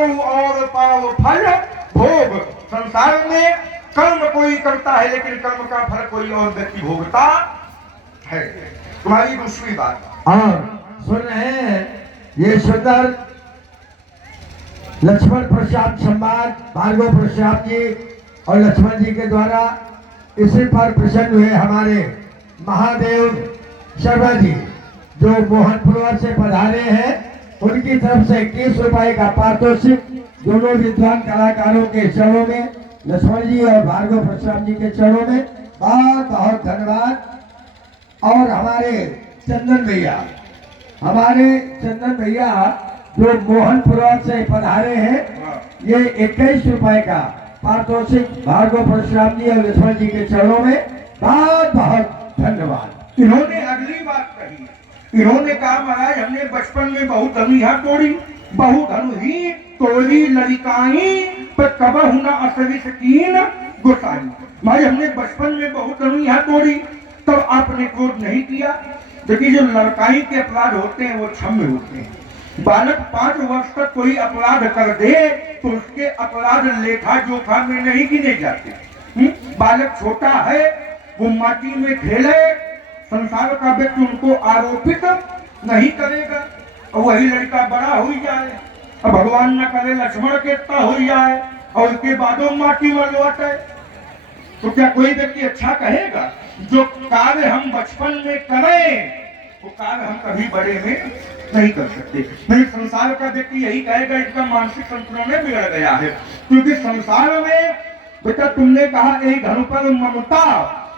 को और पाओ फल भोग। संसार में कर्म कोई करता है लेकिन कर्म का फल कोई और व्यक्ति भोगता है। तुम्हारी दूसरी बात और सुन रहे हैं ये सुंदर लक्ष्मण प्रसाद संवाद भार्गव प्रसाद जी और लक्ष्मण जी के द्वारा इसी पर प्रसन्न हुए हमारे महादेव शर्मा जी जो मोहनपुर से पधारे हैं। उनकी तरफ से 21 रुपए का पारितोषिक दोनों विद्वान कलाकारों के चरणों में, लक्ष्मण जी और भार्गव प्रसाद जी के चरणों में बहुत बहुत धन्यवाद। और हमारे चंदन भैया जो मोहनपुर से पधारे हैं, ये 21 रुपए का पारितोषिक भार्गव प्रसाद जी और लक्ष्मण जी के चरणों में बहुत बहुत धन्यवाद। इन्होंने अगली बात कही, इन्होंने कहा महाराज हमने बचपन में बहुत धनुहा तोड़ी, बहुत धनुही तोड़ी लड़िकाई पर कबहु न असविस कीन गुसाई। भाई हमने बचपन में बहुत धनुहा तोड़ी, तब आपने क्रोध नहीं किया। देखिए जो लड़काई के अपराध होते हैं वो क्षम्य होते हैं। बालक 5 वर्ष तक कोई अपराध कर दे तो उसके अपराध लेखा जोखा में नहीं गिने जाते। बालक छोटा है, वो माटी में खेले, संसार का व्यक्ति उनको आरोपित नहीं करेगा। और वही लड़का बड़ा हो जाए और भगवान न करे लक्ष्मण के इतना हो जाए और उसके बाद माटी में लौटे, तो क्या कोई व्यक्ति अच्छा कहेगा? जो कार्य हम बचपन में करें वो कार्य हम कभी बड़े में नहीं कर सकते। नहीं, संसार का व्यक्ति यही कहेगा इसका मानसिक संतुलन बिगड़ गया है। क्योंकि संसार में बेटा तुमने कहा एक धनु पर ममता,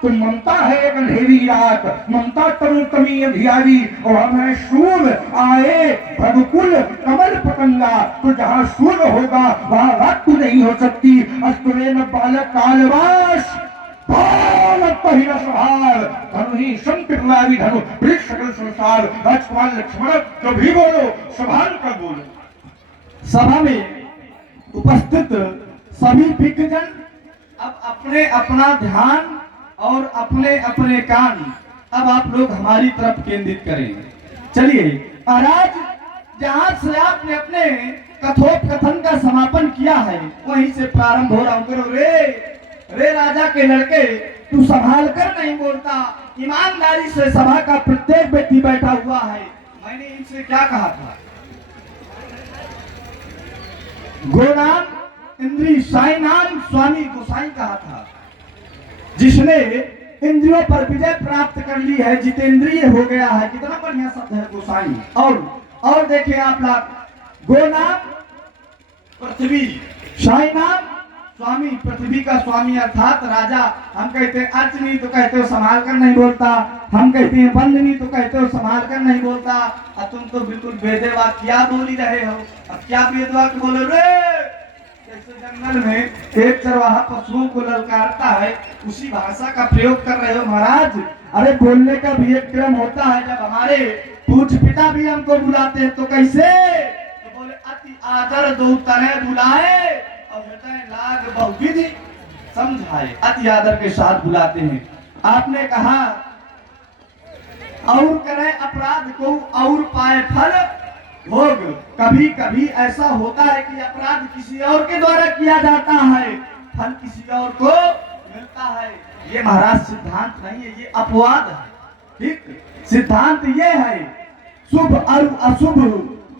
तो ममता है एक अंधेरी रात, ममता तरुण तमी अंधियारी और हमें सूर आए भगकुल कमल पतंगा। तो जहाँ सूर होगा वहाँ रात तू नहीं हो सकती। अस्तुरे न बालक कालवास धनु ही संतुलावी धनु वृक्ष सकल संसार। राजकुमार लक्ष्मण जो भी बोलो संभाल कर बोलो। सभा में उपस्थित सभी विज्ञजन अब अपने अपना ध्यान और अपने अपने कान अब आप लोग हमारी तरफ केंद्रित करें। चलिए महाराज, जहां से आपने अपने कथोपकथन का समापन किया है वहीं से प्रारंभ हो रहा हूं। करो रे राजा के लड़के, तू संभाल कर नहीं बोलता, ईमानदारी से सभा का प्रत्येक व्यक्ति बैठा हुआ है। मैंने इनसे क्या कहा था? गुरुनाम इंद्री साई नाम स्वामी गोसाई कहा था। जिसने इंद्रियों पर विजय प्राप्त कर ली है, जितेंद्रिय हो गया है। कितना बढ़िया शब्द है गोसाई। और देखिए आप लोग, गो नाम पृथ्वी, साई नाम स्वामी, पृथ्वी का स्वामी अर्थात राजा। हम कहते हैं अर्च नहीं तो कहते हो संभाल कर नहीं बोलता, हम कहते हैं बंद नहीं तो कहते हो संभाल कर नहीं बोलता। और तुम तो बिल्कुल बेदेवाक क्या बोल ही रहे हो। अब क्या बेदेवाक बोलो रे? जैसे जंगल में एक चरवाहा पशुओं को ललकारता है, उसी भाषा का प्रयोग कर रहे हो महाराज। अरे बोलने का भी एक क्रम होता है। जब हमारे पूज्य पिता भी हमको बुलाते हैं तो कैसे? तो बोले अति आदर दो तने बुलाए और हृदय लाग बहुविधि समझाए। अति आदर के साथ बुलाते हैं। आपने कहा और करे अपराध को और पाए फल भोग। कभी कभी ऐसा होता है कि अपराध किसी और के द्वारा किया जाता है, फल किसी और को मिलता है। ये महाराज सिद्धांत नहीं है, ये अपवाद है। ठीक सिद्धांत ये है, शुभ और अशुभ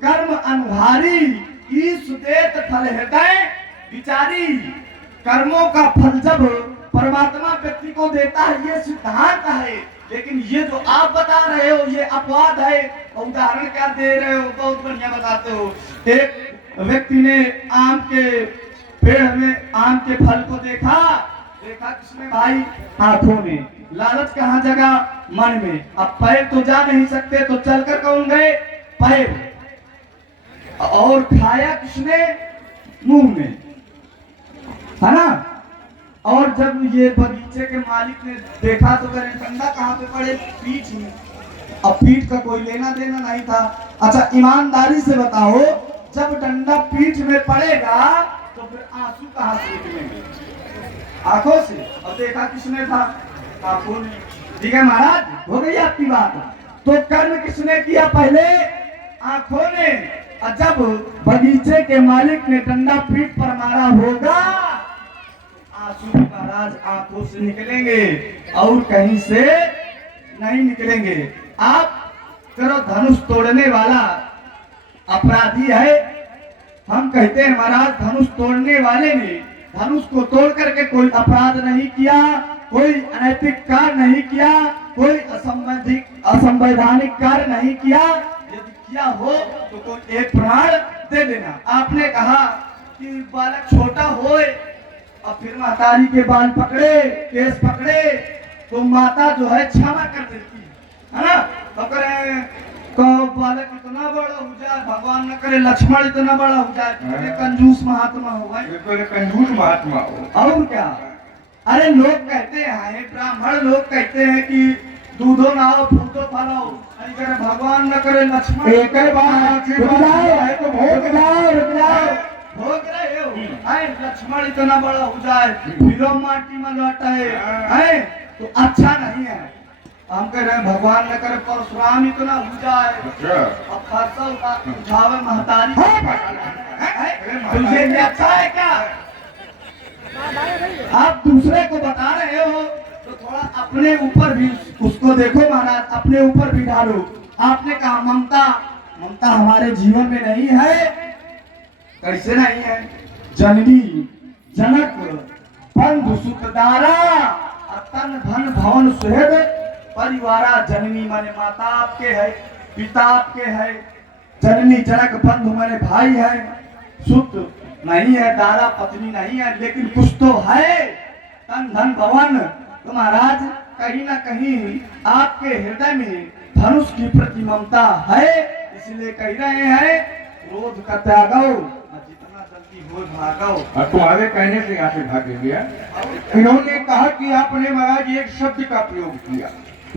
कर्म अनुहारी, ईश देत फल हृदय विचारी। कर्मों का फल जब परमात्मा व्यक्ति को देता है, ये सिद्धांत है। लेकिन ये जो आप बता रहे हो ये अपवाद है। उदाहरण क्या दे रहे हो? बहुत बढ़िया बताते हो। एक व्यक्ति ने आम के पेड़ में आम के फल को देखा किसने भाई? आंखों ने। लालच कहाँ जगा? मन में। अब पैर तो जा नहीं सकते तो चलकर कौन गए? पैर। और खाया किसने? मुंह में, है ना? और जब ये बगीचे के मालिक ने देखा तो कह डंडा कहाँ पे पड़े? पीठ में। अब पीठ का कोई लेना देना नहीं था। अच्छा ईमानदारी से बताओ, जब डंडा पीठ में पड़ेगा तो फिर आंसू कहाँ से निकलेंगे? आंखों से। और देखा किसने था? आंखों ने। ठीक है महाराज, हो गई आपकी बात। तो कर्म किसने किया? पहले आंखों ने। और जब बगीचे के मालिक ने डंडा पीठ पर मारा होगा, आंसू भी महाराज आंखों से निकलेंगे और कहीं से नहीं निकलेंगे। आप करो धनुष तोड़ने वाला अपराधी है, हम कहते हैं महाराज धनुष तोड़ने वाले ने धनुष को तोड़ करके कोई अपराध नहीं किया, कोई अनैतिक कार्य नहीं किया, कोई असंवैधानिक कार्य नहीं किया। यदि किया हो तो कोई एक प्रमाण दे देना। आपने कहा कि बालक छोटा होए और फिर महतारी के बाल पकड़े, केस पकड़े, तो माता जो है क्षमा कर देती है ना। तो करे तो बालक इतना बड़ा हो जाए, भगवान न करे लक्ष्मण इतना बड़ा हो जाए, तो कंजूस महात्मा हो भाई, बिल्कुल कंजूस महात्मा हो। और क्या। अरे लोग कहते हैं, ब्राह्मण लोग कहते हैं कि दूधो नाओ फूटो फलाओ, नहीं करे भगवान न करे लक्ष्मण। एक बार है तो भोग भोग रहे हो, लक्ष्मण इतना बड़ा हो जाए फिर माटी में लौटाए, तो अच्छा नहीं है। हम कह रहे हैं भगवान न करे परशुराम इतना हो जाए अब खर्चा उठावे महतारी, तुझे ये अच्छा है क्या? आप दूसरे को बता रहे हो तो थोड़ा अपने ऊपर भी उसको देखो महाराज, अपने ऊपर भी डालो। आपने कहा ममता, ममता हमारे जीवन में नहीं है। कैसे नहीं है? जननी जनक बंधु सुत दारा तन धन भवन सुहृद परिवारा। जननी माने माता आपके है, पिता आपके है, जननी जनक बंधु माने भाई है, सुत नहीं है, दारा पत्नी नहीं है, लेकिन कुछ तो है, तन धन भवन। तो महाराज कहीं ना कहीं आपके हृदय में धनुष की प्रति ममता है, इसलिए कह रहे हैं क्रोध का त्यागो, जितना जल्दी हो भागो। तुम्हारे कहने से यहाँ से भागेंगे। इन्होंने कहा कि आपने महाराज एक शब्द का प्रयोग किया,